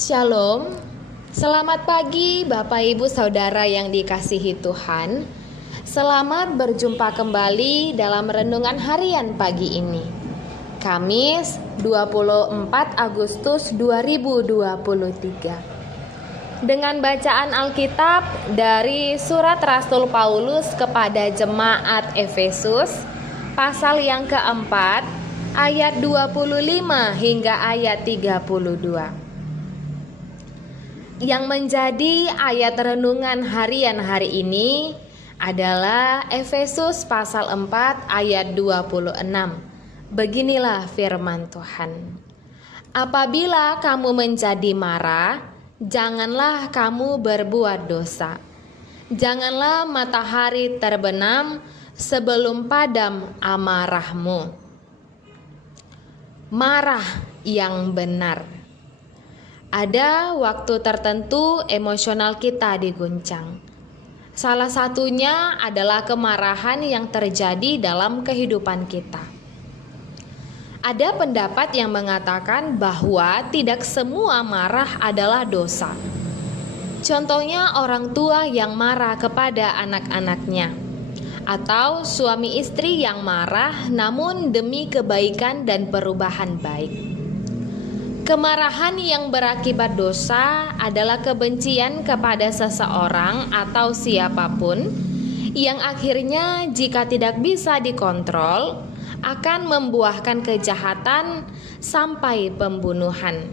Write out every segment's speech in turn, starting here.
Shalom, selamat pagi Bapak Ibu Saudara yang dikasihi Tuhan. Selamat berjumpa kembali dalam renungan harian pagi ini, Kamis 24 Agustus 2023. Dengan bacaan Alkitab dari surat Rasul Paulus kepada jemaat Efesus, pasal yang keempat, ayat 25 hingga ayat 32. Yang menjadi ayat renungan harian hari ini adalah Efesus pasal 4 ayat 26. Beginilah firman Tuhan. Apabila kamu menjadi marah, janganlah kamu berbuat dosa. Janganlah matahari terbenam sebelum padam amarahmu. Marah yang benar. Ada waktu tertentu emosional kita diguncang. Salah satunya adalah kemarahan yang terjadi dalam kehidupan kita. Ada pendapat yang mengatakan bahwa tidak semua marah adalah dosa. Contohnya orang tua yang marah kepada anak-anaknya, atau suami istri yang marah namun demi kebaikan dan perubahan baik. Kemarahan yang berakibat dosa adalah kebencian kepada seseorang atau siapapun yang akhirnya jika tidak bisa dikontrol akan membuahkan kejahatan sampai pembunuhan.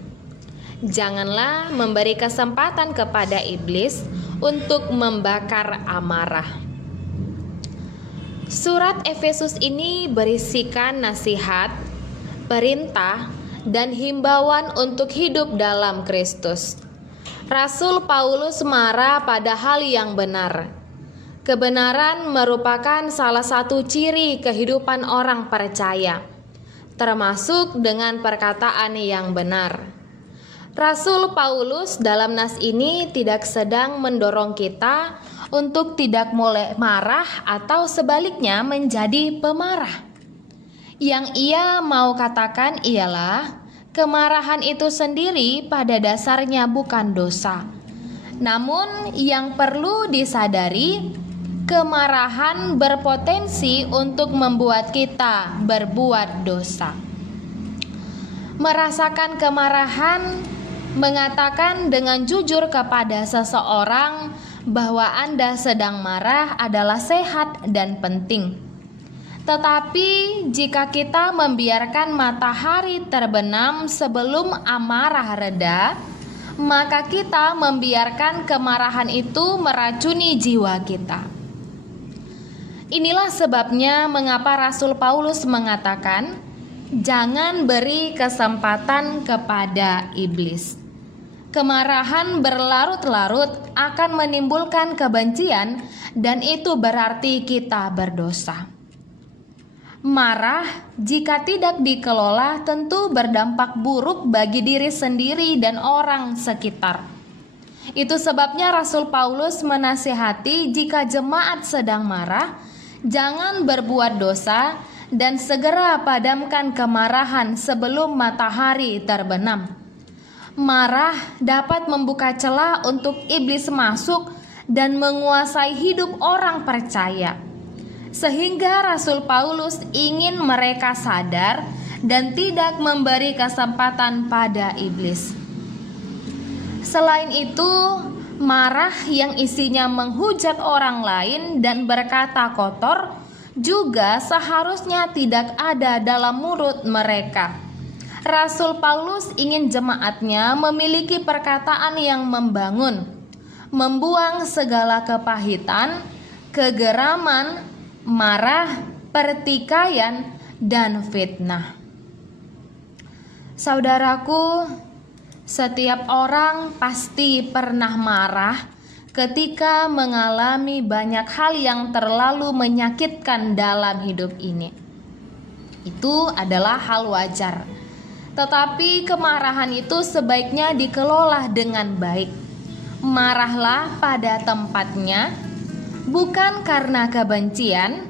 Janganlah memberi kesempatan kepada iblis untuk membakar amarah. Surat Efesus ini berisikan nasihat, perintah, dan himbauan untuk hidup dalam Kristus. Rasul Paulus marah pada hal yang benar. Kebenaran merupakan salah satu ciri kehidupan orang percaya, termasuk dengan perkataan yang benar. Rasul Paulus dalam nas ini tidak sedang mendorong kita untuk tidak boleh marah atau sebaliknya menjadi pemarah. Yang ia mau katakan ialah kemarahan itu sendiri pada dasarnya bukan dosa. Namun yang perlu disadari, kemarahan berpotensi untuk membuat kita berbuat dosa. Merasakan kemarahan mengatakan dengan jujur kepada seseorang bahwa Anda sedang marah adalah sehat dan penting. Tetapi jika kita membiarkan matahari terbenam sebelum amarah reda, maka kita membiarkan kemarahan itu meracuni jiwa kita. Inilah sebabnya mengapa Rasul Paulus mengatakan, jangan beri kesempatan kepada iblis. Kemarahan berlarut-larut akan menimbulkan kebencian dan itu berarti kita berdosa. Marah jika tidak dikelola tentu berdampak buruk bagi diri sendiri dan orang sekitar. Itu sebabnya Rasul Paulus menasihati jika jemaat sedang marah, jangan berbuat dosa dan segera padamkan kemarahan sebelum matahari terbenam. Marah dapat membuka celah untuk iblis masuk dan menguasai hidup orang percaya. Sehingga Rasul Paulus ingin mereka sadar dan tidak memberi kesempatan pada iblis. Selain itu, marah yang isinya menghujat orang lain dan berkata kotor juga seharusnya tidak ada dalam mulut mereka. Rasul Paulus ingin jemaatnya memiliki perkataan yang membangun, membuang segala kepahitan, kegeraman, marah, pertikaian, dan fitnah. Saudaraku, setiap orang pasti pernah marah ketika mengalami banyak hal yang terlalu menyakitkan dalam hidup ini. Itu adalah hal wajar. Tetapi kemarahan itu sebaiknya dikelola dengan baik. Marahlah pada tempatnya, bukan karena kebencian,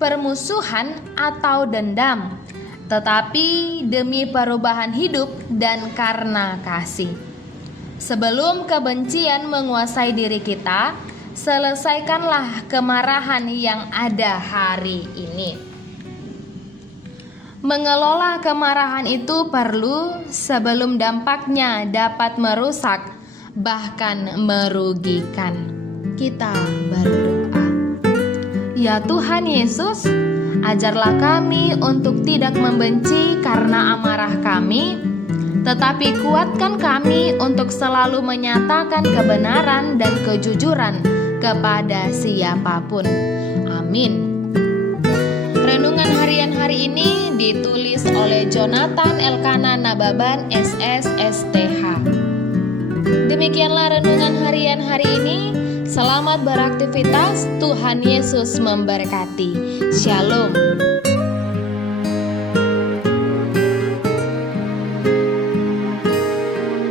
permusuhan, atau dendam, tetapi demi perubahan hidup dan karena kasih. Sebelum kebencian menguasai diri kita, selesaikanlah kemarahan yang ada hari ini. Mengelola kemarahan itu perlu sebelum dampaknya dapat merusak, bahkan merugikan. Kita berdoa. Ya Tuhan Yesus, ajarlah kami untuk tidak membenci karena amarah kami, tetapi kuatkan kami untuk selalu menyatakan kebenaran dan kejujuran kepada siapapun. Amin. Renungan harian hari ini ditulis oleh Jonathan Elkana Nababan SSSTH. Demikianlah renungan harian hari ini. Selamat beraktivitas, Tuhan Yesus memberkati. Shalom.